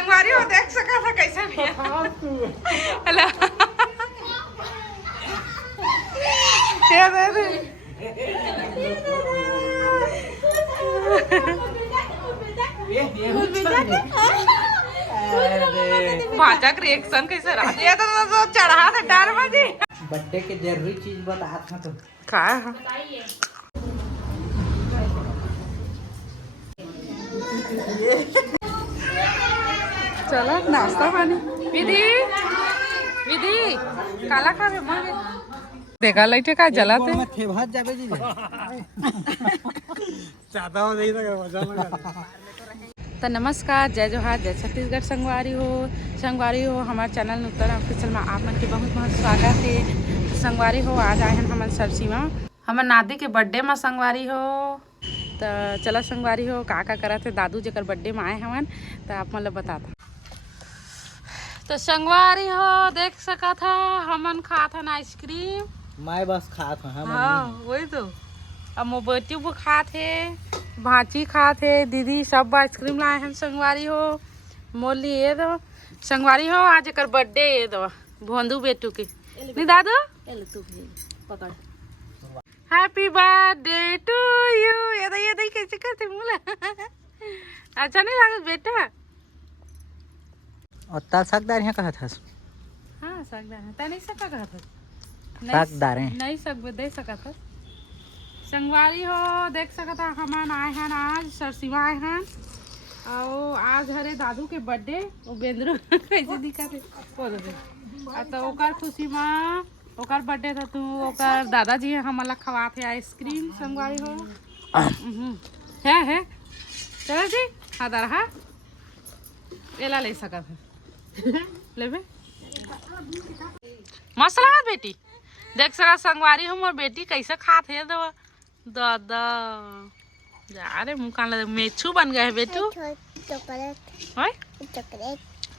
संगवारी हो देख सका था कैसा भी हेलो पाचक रिएक्शन कैसे रहा ये तो चढ़ा था डार बाजी बर्थडे के जरूरी चीज बता था तो का चलो नाश्ता पानी विधि विधि काला खा रे मां देखा लइटे का जलाते थे भात जाबे जी ज्यादा हो नहीं तो मजा लगा। तो नमस्कार जय जोहार जय छत्तीसगढ़ संगवारी हो हमारे चैनल नूतन ऑफिशियल में आप मन के बहुत बहुत स्वागत है। तो संगवारी हो आज आए हैं हमारे सरसीमा हमारे नादी के बर्थडे में संगवारी हो तो चला संगवारी हो का करा थे दादू जकर बर्थडे में आए हवन तो आप मतलब बताता तो संगवारी हो देख सका था हमन खा था आइसक्रीम मैं बस खा था हाँ वही तो अब मोबेटी वो खा थे भाची खा थे दीदी सब आइसक्रीम लाए हैं संगवारी हो मोली ये दो संगवारी हो आज एक बर्थडे ये दो भोंदू बेटू के नहीं दादू पकड़ हैप्पी बर्थडे टू यू ये दे कैसे करते मुला अच्छा नहीं लगा बेटा और तार सागदार यहाँ कहा था हाँ सागदार है नहीं सका कहा था सागदार है नहीं सक दे सका था संगवारी हो देख सका था हम आए हैं आज सरसीमा आए हैं और आज हरे दादू के बर्थडे वो बेंद्रू कैसे दिखा थे तो ओकर खुशी में ओकर बर्थडे था तू ओकर दादाजी हमला खवा थे आइसक्रीम संगवारी हो है चलो जी हाँ दरहा एला ले सका था लेबे मसला बेटी देख सका संगवारी हो मोर बेटी कैसे खात है दवा दादा जा रे मुँह कान मेछू बन गए बेटू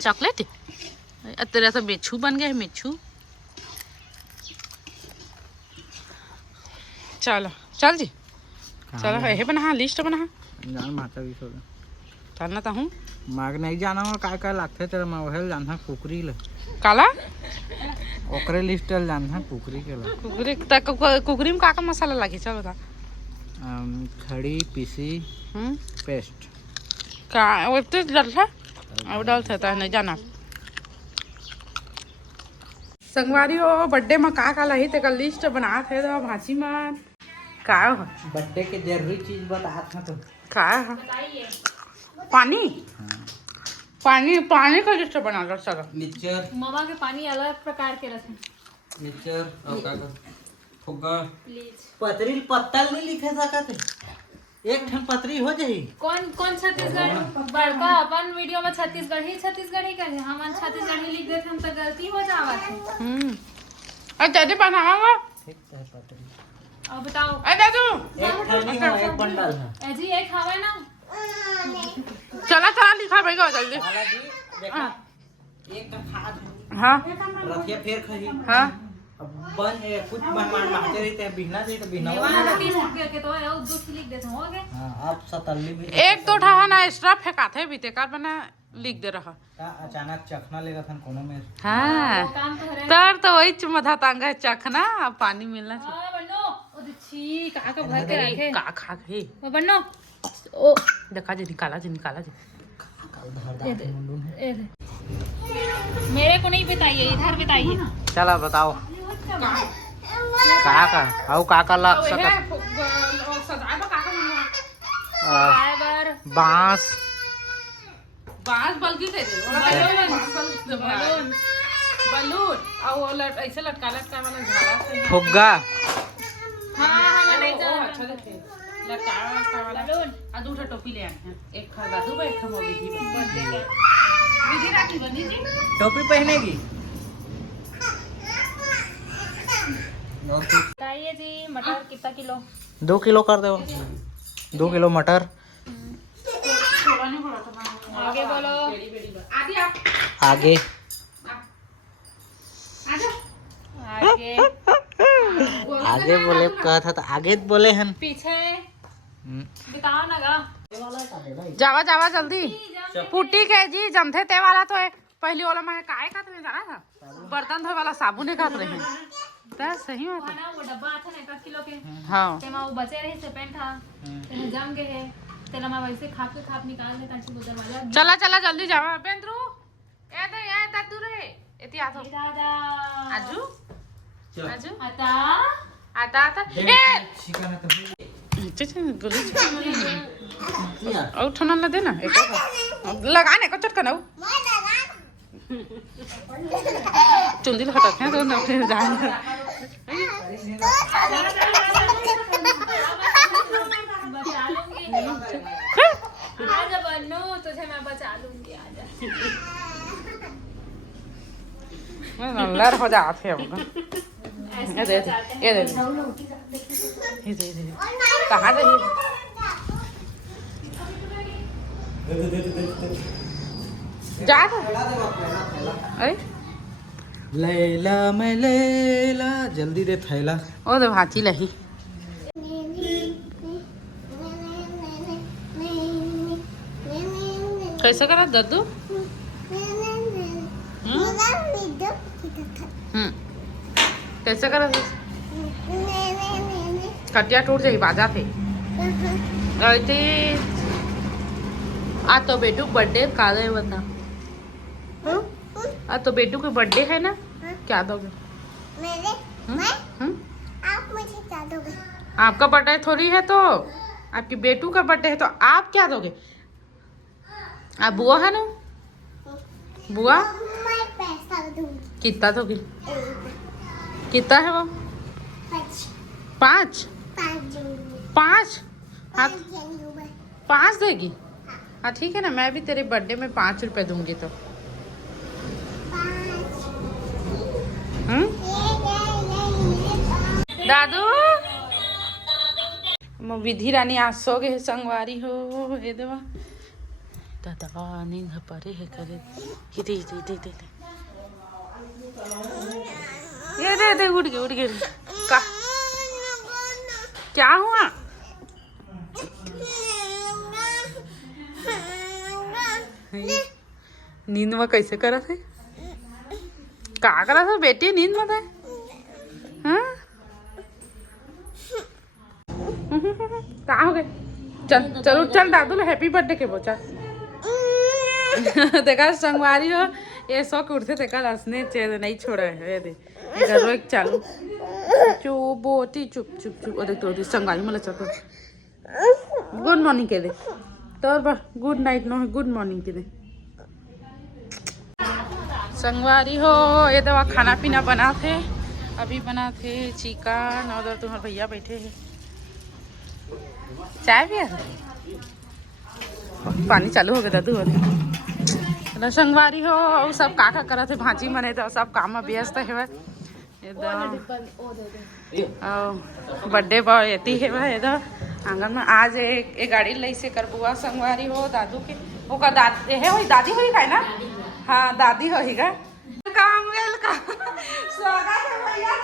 चॉकलेट तेरा तो मेछू बन गए मेछू चलो चल जी चलो है बना लिस्ट बना जान माता भी सोदा करना तो हूँ माग नहीं जाना और काय लागते तेरा मैं वही जानना कुकरी ले काला ओकरे लिस्ट ले जानना कुकरी के ला कुकरी में का मसाला लगी चलो था खड़ी पीसी पेस्ट का वो तो डलता अब डलता था नहीं जाना संगवारी हो बर्थडे में का लही ते का लिस्ट बना थे तो भाजी में का हो बर्थडे के जरूरी चीज बता था तो का हो पानी पानी पानी का लिस्ट बना लो सर मिक्सचर मामा के पानी अलग प्रकार के रखे मिक्सचर और का फुग्गा प्लीज पतरी पत्तल नहीं लिखे सका थे एक ठन पतरी हो जाई कौन छत्तीसगढ़ बड़का अपन वीडियो में छत्तीसगढ़ी करे हमन छत्तीसगढ़ी लिख देते हम तो गलती हो जावत दादू बनावा ठीक है पतरी अब बताओ दादू एक ठन नहीं एक बंडल है जी एक हवा ना चला लिखा भाई जल्दी लाला जी देखा एक का खाद हाँ रखिए फिर खही हाँ बन कुछ बनवान मारते रहते हैं बिहना दे तो बिहना वाला 30 रुपया के तो है दूध लिख देते हो गए हां आप 77 भी एक तो ठा ना एक्स्ट्रा फेंका थे बीते कार बना लिख दे रहा अचानक चखना लेगा था कोनो में हाँ काम तो है तर तो वही चमधा तांगा चखना अब पानी मिलना चाहिए हां बन्नो ओ छी का भर के रखे का खा गए बन्नो ओ देखा जी निकाला जी मेरे को नहीं बताइए इधर बताइए चला बताओ का ला सकत बांस बल्कि दे दे बलून और ऐसे लटका वाला झाड़ा फुग्गा हाँ नहीं अच्छा देखे लटका वाला बलून और दूसरा टोपी ले आए एक खा दादू भाई एक खा विधि राखी बंदी जी टोपी पहनेगी बताइए जी मटर कितना किलो 2 किलो कर दो 2 किलो मटर आगे बोलो आगे आगे आगे बोले कहा था तो आगे बोले हैं पीछे बताओ ना गा जावा जावा जल्दी पुट्टी के जी जमथे ते वाला तो है पहली वाला मैं काय खात रहे जाना था बर्तन धोए वाला साबुन खात रहे त सही बात है वो डब्बा था ना 1 किलो के हां तेमा वो बचे रही से पेंट था तेमा जम गए है तेला मैं वैसे खाप के खाप निकाल दे ताकि वो दरवाजा चला चला जल्दी जावा बेंद्रू ए दे या दादू रे एती आतो दादा आजू आजू आता आता आता ए शिकाना तो चल गोली और ठना ले देना एक लगाने को चटका ना चुंदी हटा के तो ना फिर जाएंगे बचा लूंगी आजा बन्नू तुझे मैं बचा लूंगी आजा मैं नल्लर हो जाते हैं ये दे ये दे ये दे कहाँ से जा अरे लैला मैं लैला जल्दी दे थैला ओ दे भाची लही कैसे करा दद्दू कैसे करा कटिया टूट जाएगी बाजा थे आज तो बेटू बर्थडे का दे बता आज तो बेटू के बर्थडे है ना क्या दोगे आप मुझे क्या दोगे? आपका बर्थडे थोड़ी है तो आपकी बेटू का बर्थडे है तो आप क्या दोगे आप बुआ है ना बुआ मैं पैसा दूंगी। कितना दोगे कितना है वो 5 दूंगी। 5 हाँ 5 5 देगी हाँ ठीक है ना मैं भी तेरे बर्थडे में 5 रुपए दूंगी तो दादू विधि रानी आज सो गए संगवारी हो ये देवा दादा नींद परे है करे दे ये दे उठ गए का क्या हुआ नींद में कैसे करा थे का करा था बेटी नींद में था हाँ का हो गए चल चलो चल दादू हैप्पी बर्थडे के बोचा देखा संगवारी हो ये सौ के उठते देखा हंसने चेहरे नहीं छोड़ा है ये दे घर एक चालू चुप बोटी चुप चुप चुप और देख तो संगवारी मला चल गुड मॉर्निंग के दे तो good night no good morning के दे संगवारी हो ये दवा खाना पीना बना थे अभी बना थे चिकन और तुम्हारे भैया बैठे हैं चाय पिया पानी चालू हो गया दादू वाले संगवारी हो और सब काका करा थे भाजी मने तो सब काम में व्यस्त है बर्थडे बती है आंगन में आज एक गाड़ी लाई से कर बुआ संगवारी हो दादू के वो का दादी है वही दादी हुई का ना हाँ दादी होगी का वेलकम स्वागत है भैया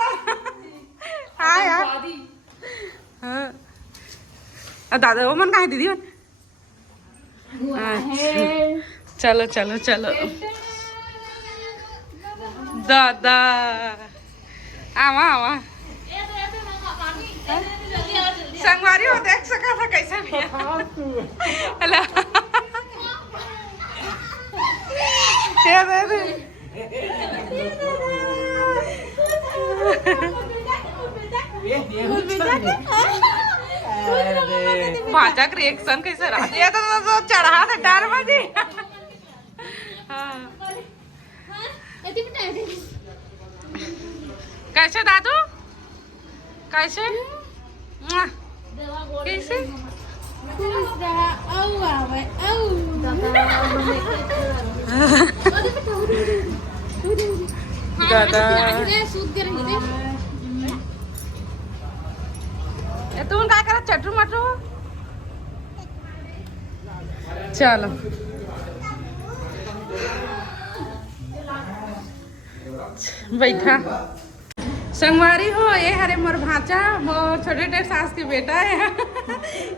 हाँ यार हाँ दादा वो मन कहा दीदी चलो चलो चलो दादा आवा आवा संगवारी हो देख सका था कैसे भी हेलो भाजा का रिएक्शन कैसे रहा ये तो चढ़ा था डर बाजी कैसे दादू कैसे कैसे दादा तुम क्या करा चटू मटू चलो बैठा संगवारी हो ये हरे मोर भाचा मोर छोटे टे सास के बेटा है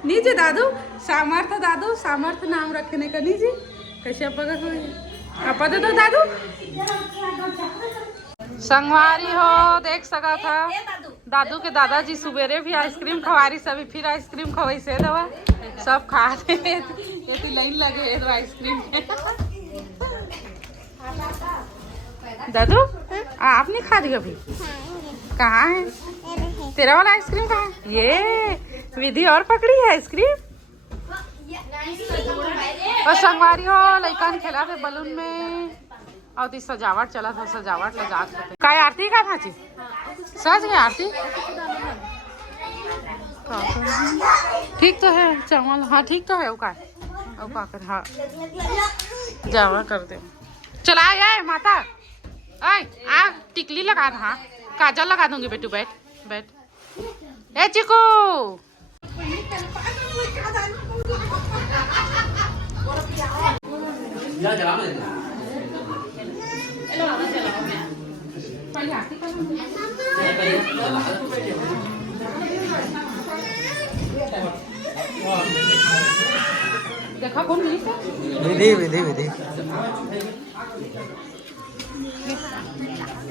नीचे दादू सामर्थ नाम रखने का नीचे कैसे पगा हो आप दे दो दादू संगवारी हो देख सका था दादू के दादाजी सुबेरे भी आइसक्रीम खवारी सभी फिर आइसक्रीम खवाई से दवा सब खा रहे ये लाइन लगे है तो आइसक्रीम के दादू आप नहीं खा रही अभी कहाँ है तेरा वाला आइसक्रीम कहाँ है ये विधि और पकड़ी है आइसक्रीम और संगवारी हो लइकन खेला थे बलून में और ती सजावट चला था सजावट ले जात थे का आरती का भाची सच है आरती ठीक तो है चावल हाँ ठीक तो है वो का कर हाँ जावा कर दे चला आए माता आए आ टिकली लगा हाँ काजल लगा दूंगी बेटू बैठ ए चिकू देखा कौन विधि विधि विधि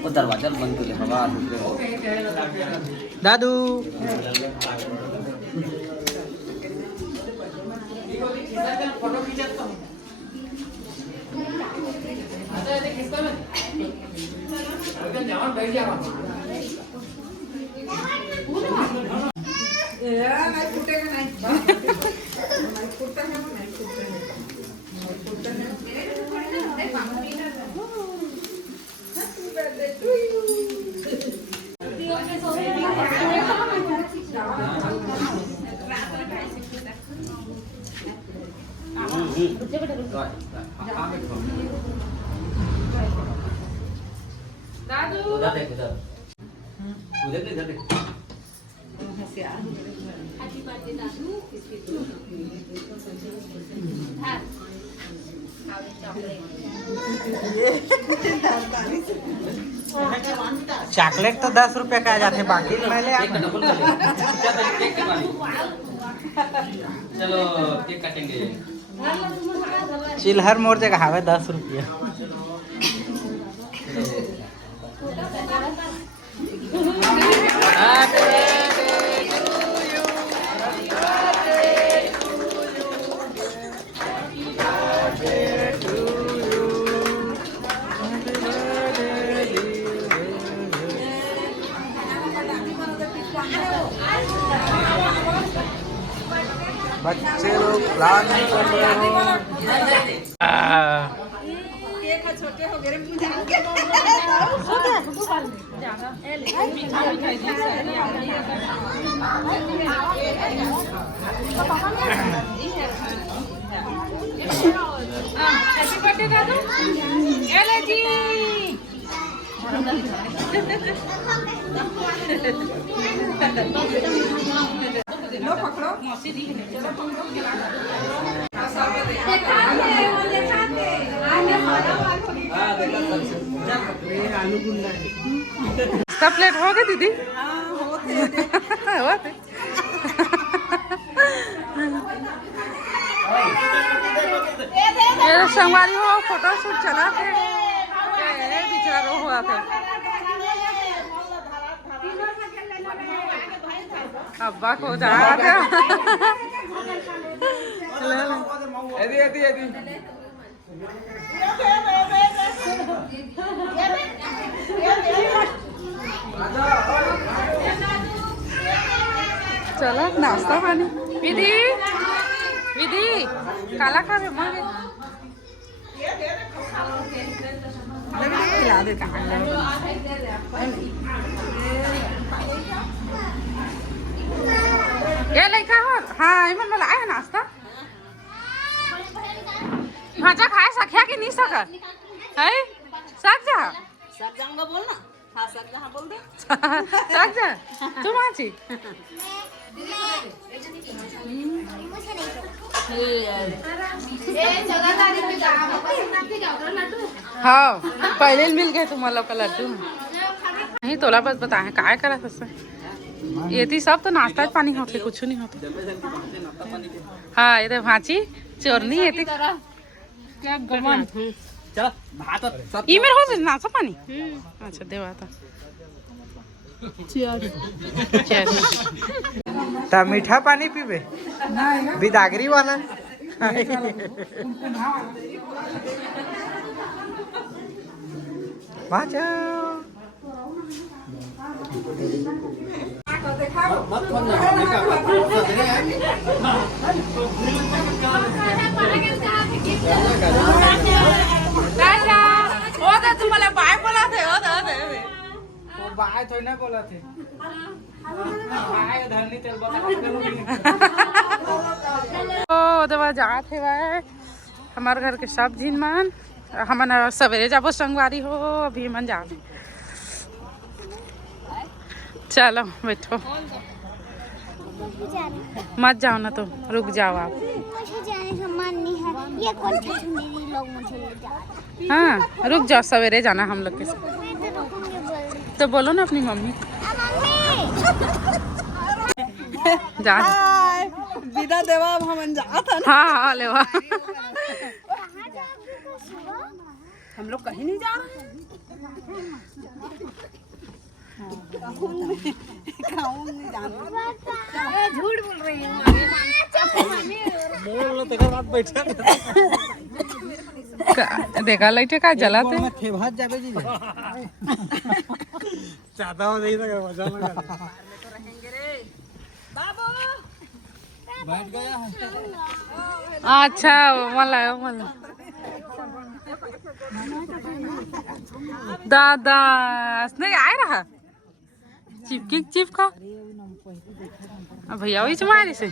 वो दरवाजा बंद कर ले हवा दादू दादू उधर देख उधर देख चॉकलेट तो 10 रुपया का आ जाते बाकी तो पहले केक डबल कर ले केक कटवा चलो केक काटेंगे चिल्हर मोर जगह हवे 10 रुपया बच्चे लोग प्लान कर रहे हो हैप्पी बर्थडे दादू एले जी लो पकड़ो मौसी दी चलो पकड़ो सब प्लेट हो गए दीदी होते मेरे संगवारी हो फोटो शूट चला थे बेचारा रो हुआ था अब्बा को जा रहा चलो नाश्ता पानी विधि विधि काला खा रहे मांगे खिला दे ये लेखा हो हाँ इमन वाला आया नाश्ता भाजा खाए सख्या कि नहीं सकत है सक जा सक जाऊंगा बोल ना हाँ सक जा हाँ बोल दे सक जा तू माची हाँ पहले मिल गए तुम्हारा का लड्डू नहीं तोला बस बताए काय करा था ये थी सब तो नाश्ता पानी होते कुछ नहीं होता। हाँ ये तो भांची चोरनी ये थी क्या गमन चल भात सब ये मेरे हो नाश्ता पानी अच्छा देवा था ता मीठा पानी पीबे बिदागरी वाला तुम्हाला बाय बोला थे बाय थोड़ी ना बोला थे बाय धरनी तेल बता दवा जात है भाई हमारे घर के सब जिन मान हमन सवेरे जाबो संगवारी हो अभी मन जा चलो बैठो मत जाओ ना तो रुक जाओ आप मुझे जाने का मन नहीं है ये कौन ठठुनेरी लोग मुझे ले जा रहे हैं। हाँ रुक जाओ सवेरे जाना हम लोग के साथ मैं तो रुकूंगी बोल रही तो बोलो ना अपनी मम्मी मम्मी जा विदा देवा अब हम जात हन। हाँ हाँ ले वाह कहाँ जाओगे तो सुबह हम लोग कहीं नहीं जा रहे हैं। झूठ बोल रही हूँ देखा लाइटे का जलाते थे भात जाबे जी ज्यादा हो नहीं तो मजा लगा बैठ गया अच्छा मला मला दादा नहीं आए रहा चिपकी चिपका भैया वही चमारी से